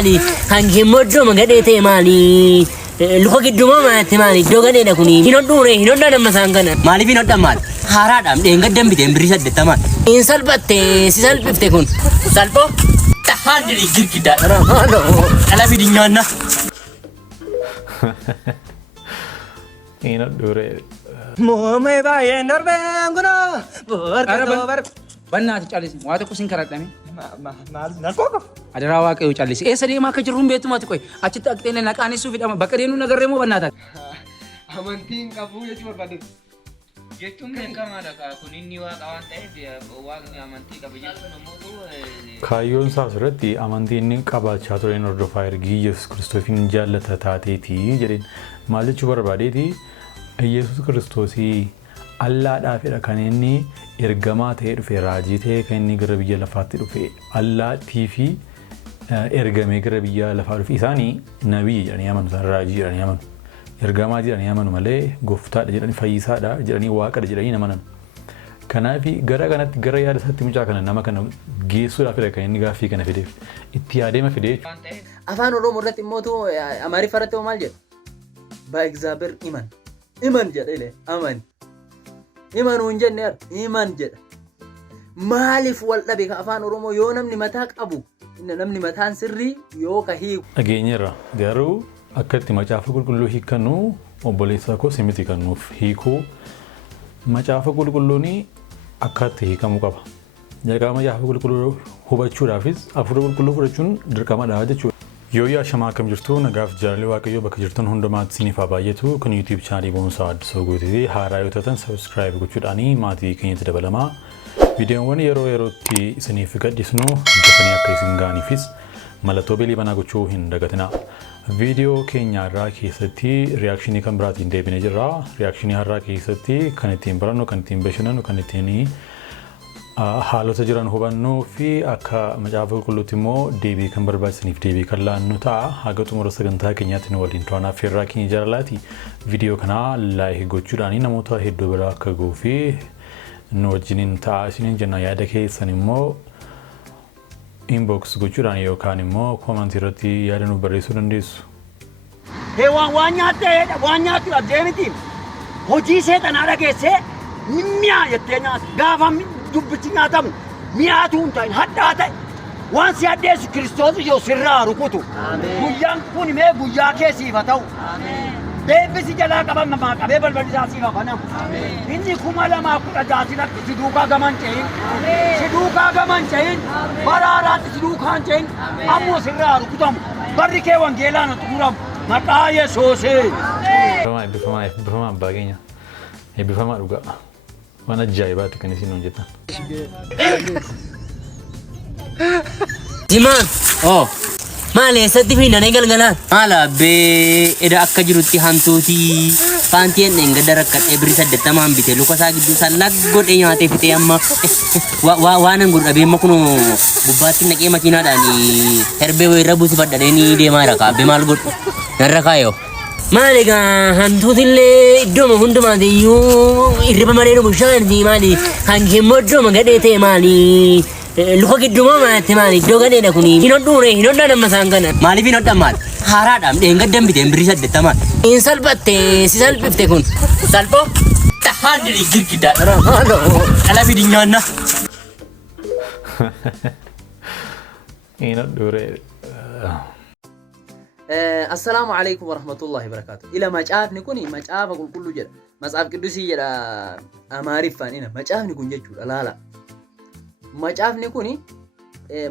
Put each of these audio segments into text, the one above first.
Maaliif kan himoddo magadete Maaliif luka gidduma maatti Maaliif dogadeedha kuni hin hodhan amma isaan kana Maaliif hin hodhan maal haaraadhaan dheengaddan biteen birrii 80 hin salphatte si salphifte kun salphoo tahaadiri girgiddaa ala bidinyaanna Ina dure. Moome baay'een darbeen kuna boorkatoo Bannaati callisi waata kusin karadhame maal kooka adara waaqayyo callisi eessa deemaa akka jirruun beetumati qoy achitti aqxeenee naqaanisuu fidhama bakka deenu nagarree moo bannaata amantiin qabu jechuu barbaade jechuun beekamaadha kun inni waaqa waan ta'eef waaqni amantii qaba jechuun ammoo Kaayyoon isaas irratti amantiin inni qabaachaa tureen hordofaa ergi Yesuus Kiristoosiin jaallata taateeti jedheen maal jechuu barbaadeeti Yesuus Kiristoosii Allaadhaafidha kan inni ergamaa ta'ee dhufe raajii ta'ee kan inni gara biyya lafaatti dhufe Allaattii fi ergamee gara biyya lafaa dhufe isaanii nabii jedhanii amanu raajii jedhanii amanu ergamaa jedhanii amanu malee gooftaadha jedhanii fayyisaadha jedhanii waaqadha jedhanii amanan kanaaf gara kanatti gara yaada isaatti mucaa kana nama kana geessuudhaafidha kan inni gaaffii kana fideef itti yaadeema fidee afaan oromoo irratti immoo amaariffaa irratti maal jedhu በእግዚአብሔር iman jedhe aman imanuun jenne iman jedha maaliif wal dhabe ka afaan oromoo yoo namni mataa qabu namni mataan sirrii yoo ka hiiku dhageenyeerra garuu akka itti macaafa qulqulluu hiikannu obboleessaa koo simiti kannuuf hiikuu macaafa qulqulluuni akka itti hiikamuu qaba jalqaba macaafa qulqulluu hubachuudhaafis hafuura qulqulluu fudhachuun dirqamadha jechuudha Yooyaa shamaa akkam jirtu nagaaf jaalalli waaqayyoo bakka jirtan hundumaatti isiniif haa baay'atu kun YouTube channel boonsaa addisoo gootitii haaraa yoo taatan subscribe gochuudhaan maatii keenyatti dabalamaa viidiyoowwan yeroo yerootti isiniif gadhiisnu dafanii akka isin gaaniifis mallattoo beelii banaa gochuu hin dagatinaa viidiyoo keenya irraa keessatti reakshinii kan biraatiin deebinee jirra reakshinii har'aa keessatti kan ittiin barannu kan ittiin bashannannu kan ittiin haalota jiran hubannuu fi akka macaafa qulqulluutti immoo deebii kan barbaachisaniif deebii kan laannu ta'a haga xumura sagantaa keenyaatti nu waliin to'annaa fi irraa keenya jaalalaati viidiyoo kana laayik gochuudhaan namoota hedduu bira akka ga'uu fi nu wajjiniin ta'a isiniin jenna yaada keessan immoo inbox gochuudhaan yookaan immoo koomantii irratti yaada nu barreessuu dandeessu. waan nyaattu abdeemiti hojii seexanaa dhageessee mi'aa jettee nyaata gaafa dubbichi nyaatamu mi'aatuun ta'in hadhaa ta'e waan si addeessu Kiristoos ijoo sirraa rukutu guyyaan kun mee guyyaa keessiif haa ta'u beebbisi jalaa qaban namaa qabee balballi isaa siif haa banamu inni 2016 si duukaa gaman cehin baraaraatti si duukaan cehin ammoo sirraa rukutamu barri kee wangeelaan xumuramu maqaa Yesuusii. Eebbifamaa abbaa keenya eebbifamaa dhugaa. Waan ajaa'ibaatti kan isin hojjetan. Jimaan maali eessatti fiinnanee galgalaan maala abbee eda akka jirutti hantuutii faantiin engadda rakkadhee birrii 80 bite luka isaa gidduu isaa laggodhee nyaatee fixee amma waanan gurgurabee amma kun gubbaatti naqee makiinaadhaan herbee wayirra buusifadhadhee ni deemaa jira kaabbee maal godhu narra kaayoo. Maali gaa hantuutillee iddooma hundumaati iyyuu irriba malee dhumu shaanti maali kan himoddo magadete Maaliif luka gidduma maatti Maali dogadeedha kuni hin hodhan amma isaan kana Maaliif hin hodhan maal haaraadhaan dheengaddan biteen birrii 80 hin salphatte si salphifte kun salphoo tahaadiri girgiddaa ala bidinyaanna Ina dure. Assalamu alaikum warahmatullahi wabarakatuh. Ila macaafni kuni macaafa qulqulluu jedha. Macaaf qidduusii jedha amaariffaan ina macaafni kun jechuudha laala. Macaafni kuni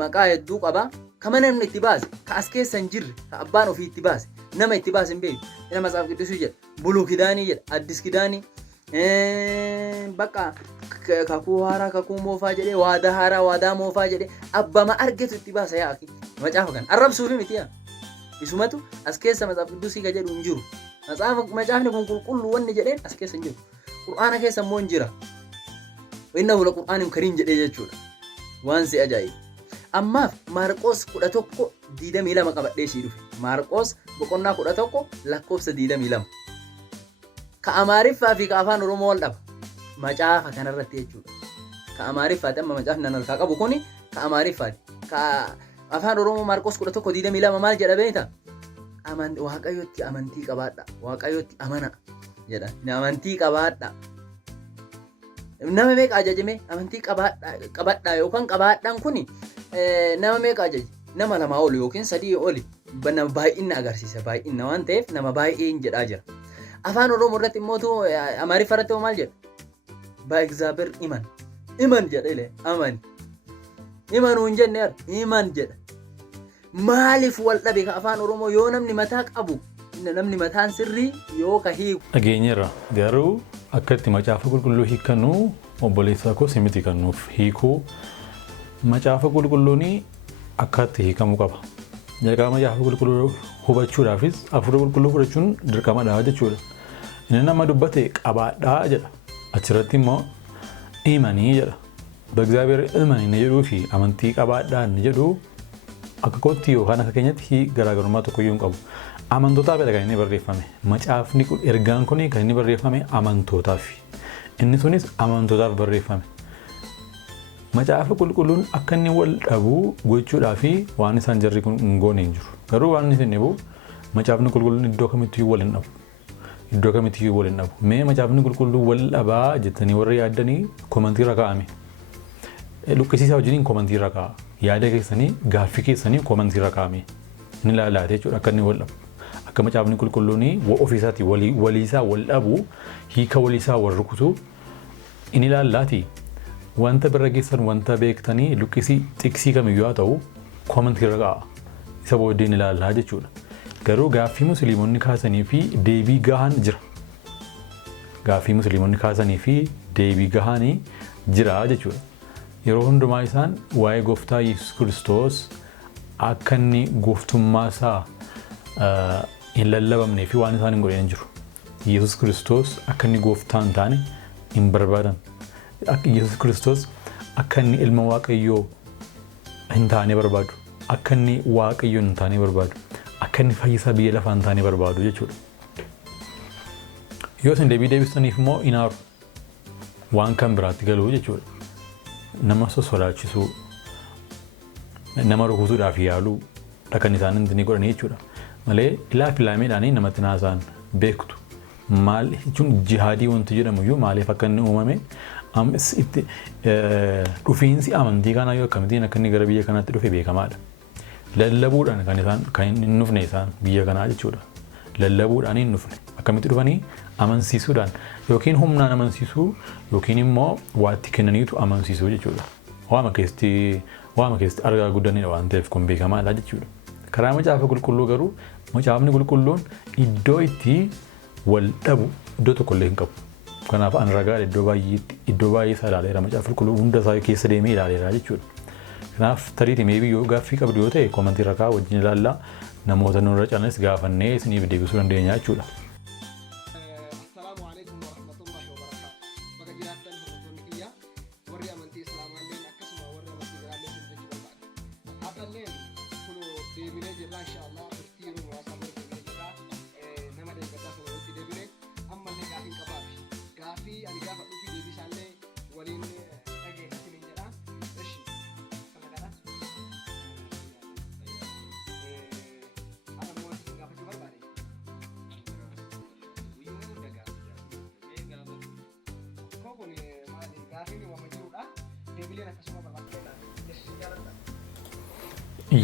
maqaa hedduu qaba. Kama namni itti baase, ka as keessa hin jirre, ka abbaan ofii itti baase, nama itti baase hin beeku. Ina macaaf qidduusii jedha. Buluu kidaanii jedha. Addis kidaanii. Bakka kakuu haaraa kakuu moofaa jedhee waadaa haaraa waadaa moofaa jedhee abbama argetu itti baasa yaa'aki. Macaafa kan arrabsuufi miti yaa. Isumatu as keessa macaaf qidduusii ka jedhu hin jiru. Macaafni kun qulqulluu wanni jedheen as keessa hin jiru. Qur'aana keessa immoo hin jira. Innahu laqur'aanin kariim jedhee jechuudha. Waan si ajaa'ibu. Ammaaf Maarqos 11:22 qabadhee sii dhufe. Maarqos boqonnaa 11 lakkoofsa 22. Ka amaariffaa fi ka afaan oromoo wal dhaba. Macaafa kanarratti jechuudha. Ka amaariffaati amma macaafni nan harkaa qabu kuni ka amaariffaati. Ka Afaan Oromoo Maarqos 11:22 maal jedha beekta? Waaqayyotti amantii qabaadha. Waaqayyotti amana jedha. Amantii qabaadha. Nama meeqa ajajame amantii qabaadha yookaan qabaadhaan kuni nama meeqa ajaje? Nama lama oli yookiin sadii oli. Nama baay'ina agarsiisa. Baay'ina waan ta'eef nama baay'een jedhaa jira. Afaan Oromoo irratti immoo Amaariffa irratti maal jedha? Baay'ixaaber iman jedha amani. Imanuu hin jenne iman jedha. Maaliif wal dhabe ka afaan Oromoo yoo namni mataa qabu namni mataan sirrii yoo ka hiiku. Dhageenyeerra garuu akka itti macaafa qulqulluu hiikannu obboleessaa koo simiti kannuuf hiikuu macaafa qulqulluun akka itti hiikamuu qaba. Jalqaba macaafa qulqulluu hubachuudhaafis hafuura qulqulluu fudhachuun dirqamadha jechuudha. Inni nama dubbate qabaadhaa jedha. Achirratti immoo imanii jedha. Baay'ixaaber imanii ni jedhuu fi amantii qabaadhaa ni jedhu akka kootti yookaan akka keenyatti garaagarummaa tokkoyyuu hin qabu. Amantootaaf kan inni barreeffame. Macaafni ergaan kun kan inni barreeffame amantootaaf. Inni sunis amantootaaf barreeffame. Macaafa qulqulluun akka inni wal dhabu gochuudhaa fi waan isaan jarri kun hin goone hin jiru. Garuu waan inni hin dhabu macaafni qulqulluun iddoo kamittiyyuu wal hin dhabu. Iddoo kamittiyyuu wal hin dhabu. Mee macaafni qulqulluu wal dhabaa jettanii warri yaaddanii komantii irra kaa'ame. Luqqisiisaa wajjiniin komantii irra kaa'a. Yaada keessanii gaaffii keessanii komantii irra kaa'ame. Inni ilaalaatee jechuudha akka inni wal dhabu. Akka macaafni qulqulluun ofiisaatti waliisaa wal dhabu hiika waliisaa wal rukutu inni ilaalaati. Wanta bira geessan wanta beektanii luqqisii xiksii kamiyyuu haa ta'u komantii irra kaa'a. Isa booddee inni ilaalaa jechuudha. Garuu gaaffii musliimonni kaasanii fi deebii gahaan jira. Gaaffii musliimonni kaasanii fi deebii gahaan jira jechuudha. Yeroo hundumaa isaan waa'ee gooftaa Yesuus Kiristoos akka inni gooftummaa isaa hin lallabamnee fi waan isaan hin godhin jiru. Yesuus Kiristoos akka inni gooftaa hin taane hin barbaadan. Yesuus Kiristoos akka inni ilma Waaqayyoo hin taane barbaadu. Akka inni Waaqayyoo hin taane barbaadu. Akka inni fayyisaa biyya lafaa hin taane barbaadu jechuudha. Yoo isin deebii deebistaniif immoo inaaru waan kan biraatti galuu jechuudha. Nama sosodaachisuu nama rukutuudhaaf yaaluu kan isaan inni godhanii jechuudha. Malee ilaameedhaan namatti naasaan beektu. Maal jechuun jihaadii wanti jedhamu iyyuu maaliif akka inni uumame dhufiinsi amantii kanaa yoo akkamittiin akka inni gara biyya kanaatti dhufe beekamaadha. Lallabuudhaan kan hin dhufne isaan biyya kanaa jechuudha. Lallabuudhaan hin dhufne. Akkamitti dhufanii amansiisuudhaan yookiin humnaan amansiisuu yookiin immoo waatti kennaniitu amansiisuu jechuudha. Waama keessatti argaa guddanidha waan ta'eef kun beekamaadha jechuudha. Karaa macaafa qulqulluu garuu macaafni qulqulluun iddoo itti wal dhabu iddoo tokkollee hin qabu. Kanaaf an ragaa iddoo baay'ee isaa ilaaleera macaafa qulqulluu hunda isaa keessa deemee ilaaleera jechuudha. Kanaaf tariitii meebii yoo gaaffii qabdu yoo ta'e komantii rakaa wajjin ilaallaa namoota nurra caalaniis gaafannee isiniif deebisuu dandeenya jechuudha.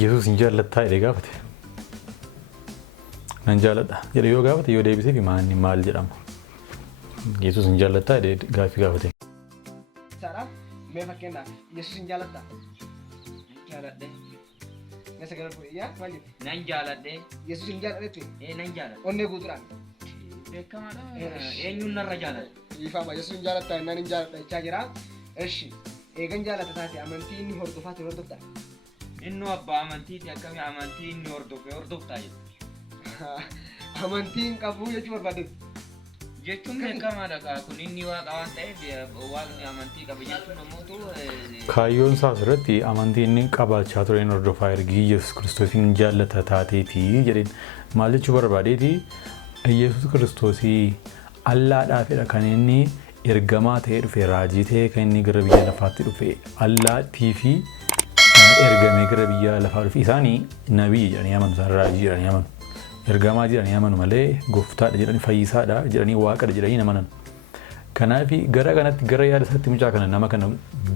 Yesuus hin jaallattaa jedhee gaafate. Nan jaalladha jedhee yoo gaafate yoo deebisee fi maal jedhama. Yesuus hin jaallattaa jedhee gaaffii gaafate. Mee fakkeenyaaf Yesuus hin jaallattaa? Jaaladhe. Nasa gara fuudhiyyaa maal jedhe? Nan jaaladhe. Yesuus hin jaalladhetti? Nan jaaladhe. Onnee guutuudhaan? Beekamaadha. Eenyuun narra jaaladhe? Ifaama Yesuus hin jaallattaa innaan hin jaalladha jechaa jira. Eshi eegan jaallata taate amantii inni hordofaa ture hordoftaa? Inni abbaa amantiiti akkamii amantii inni hordoftaa jedhu. Amantiin qabu jechuu barbaadde. Jechuun beekamaadha kun inni waaqa waan ta'eef waaqni amantii qaba jechuun namoota. Kaayyoon isaas irratti amantii inni qabaachaa ture inni hordofaa ergi Yesuus Kiristoosin jaallata taateeti jedheen maal jechuu barbaadeeti Yesuus Kiristoosii allaadhaafidha kan inni ergamaa ta'ee dhufe raajii ta'ee kan inni gara biyya lafaatti dhufe allaattii fi ergamee gara biyya lafaa dhufe isaanii nabii jedhanii amanu isaan raajii jedhanii amanu ergamaa jedhanii amanu malee gooftaadha jedhanii fayyisaadha jedhanii waaqadha jedhanii amanan. Kanaaf gara kanatti gara yaada isaatti mucaa kana nama kana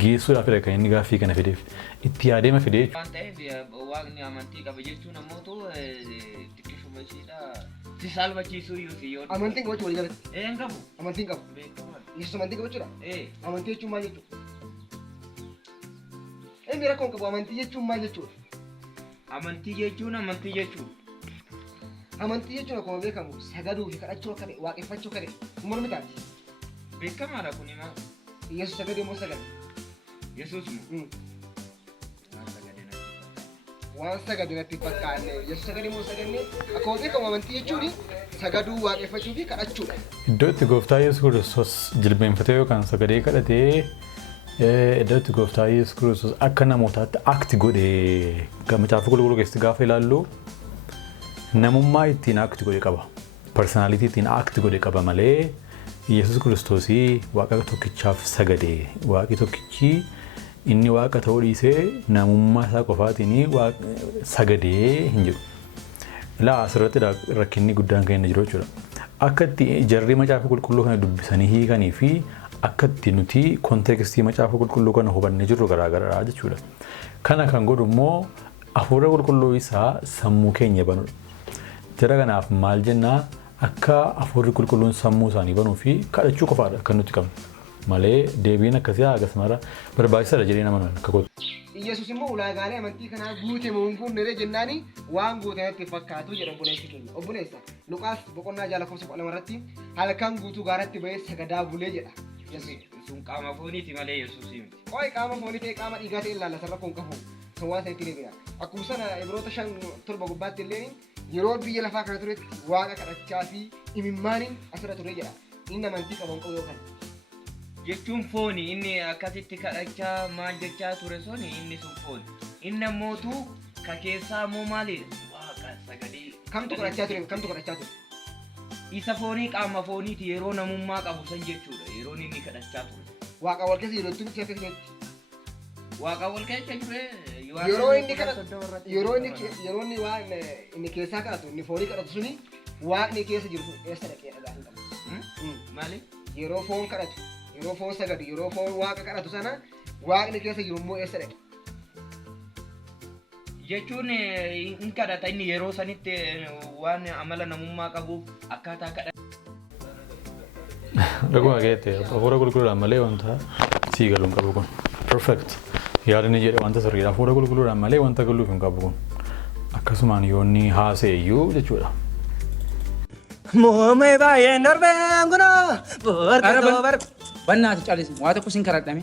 geessuudhaaf kan inni gaaffii kana fideef itti yaadeema fidee waan ta'eef waaqni amantii qaba jechuun ammoo xiqqishuma ishiidha si salphachiisuu yoo Amantiin qabachuu walii galatti. hin qabu Amantiin qabu. Yesuus amantii qabachuudha. Amantii jechuun maal jechuudha? Inni rakkoon qabu amantii jechuun maal jechuudha? amantii jechuun Amantii jechuun akkuma beekamu sagaduu fi kadhachuu akka ta'e waaqeffachuu akka ta'e mormi taati. beekamaadha kun himaa Yesuus sagadee moo sagade? yesuus mu Waan sagade natti fakkaanne Yesuus sagadee moo saganne akkuma beekamu amantii jechuun sagaduu waaqeffachuu fi kadhachuudha. iddoo itti gooftaa Yesuus Kiristoos jilbeenfatee yookaan sagadee kadhatee iddoo itti gooftaa Yesuus Kiristoos akka namootaatti akti godhee macaafa qulqulluu keessatti gaafa ilaallu namummaa ittiin akti godhee qaba. Personaalitii ittiin akti godhee qaba malee Yesuus Kiristoos waaqa tokkichaaf sagadee waaqi tokkichi inni waaqa ta'uu dhiisee namummaa isaa qofaatiin sagadee hin jiru. Laa asirratti rakkinni guddaan kan inni jiru jechuudha. Akka itti jarri macaafa qulqulluu kana dubbisanii hiikanii fi akka itti nuti konteekstii macaafa qulqulluu kana hubannee jirru garaagaraa jechuudha. Kana kan godhu immoo hafuura qulqulluu isaa sammuu keenya banudha. Jara kanaaf maal jennaa akka hafuurri qulqulluun sammuu isaanii banuu fi kadhachuu qofaadha kan nuti qabnu. Malee deebiin akkasii akkasumara barbaachisaadha jedhee nama akka gootu. Yesuus immoo ulaagaalee amantii kanaa guute moo hin guutne jennaani waan guute natti fakkaatu jedha obboleessi keenya. Obboleessa Luqaas boqonnaa 6:12 irratti halkan guutuu gaaratti bahee sagadaa bulee jedha. sun qaama fooniiti malee yesuus miti Qoy qaama foonii ta'e qaama dhiigaa ta'e ilaalla sarara kun qabu. Sun waan ta'etti deebi'a. Akkuma sana Ibroota 5:7 gubbaatti illee yeroo biyya lafaa kana turetti waaqa kadhachaa fi imimmaaniin asirra ture jedha. Inni amantii qaban qabu yookaan. jechuun fooni inni akkasitti kadhachaa maal jechaa ture suni inni sun fooni inni ammootu ka keessaa ammoo maali waaqa sagadee Kamtu kadhachaa ture? Kamtu kadhachaa ture? isa foonii qaama fooniiti yeroo namummaa qabu san jechuudha yeroo inni kadhachaa ture Waaqa wal keessa yeroo itti keessatti. waaqa wal keessa ture Yeroo inni kadhatu yeroo inni waan inni keessaa kadhatu inni foonii kadhatu suni waaqni keessa jiru sun eessa dhaqee dhagaa hin qabu. maali Yeroo foon kadhatu yeroo foon sagadu yeroo foon waaqa kadhatu sana waaqni keessa jiru immoo eessa dhaqe? jechuun hin kadhata inni yeroo sanitti waan amala namummaa qabuuf akkaataa kadhata Dhuguma keetti hafuura qulqulluudhaan malee wanta sii galuun qabu kun. Perfect. Yaadni jedhe wanta sirriidha. Hafuura qulqulluudhaan malee wanta galuuf hin qabu kun. Akkasumaan yoonni haasa'eeyyuu jechuudha. Muumee baay'een darbeen kunoo borqatoo barba. Bannaati callisi waa tokko sin karadhame.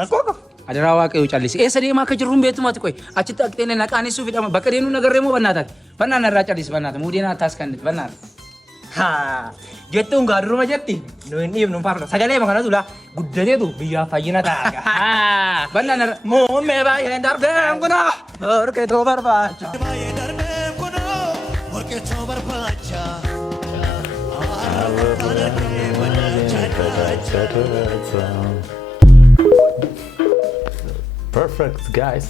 Nakooka. Adaraa waaqayyoo callisi. Eessa deemaa akka jirru hin beektumaati qoy. Achitti dhaqxee naqaanisuu fidhama. Bakka deemnu nagarree moo bannaataati? Bannaan irraa callisi bannaata. Muudeen hattaas kan bannaata. Haa, jettuun gaaduruma jetti. Nu hin dhiibnu faarfata. Sagalee makanatu laa guddateetu biyyaa fayyina ta'a. Haa, Bannaan irra. muummee baay'een darbeen kunoo borqatoo barbaacha. Perfect, guys.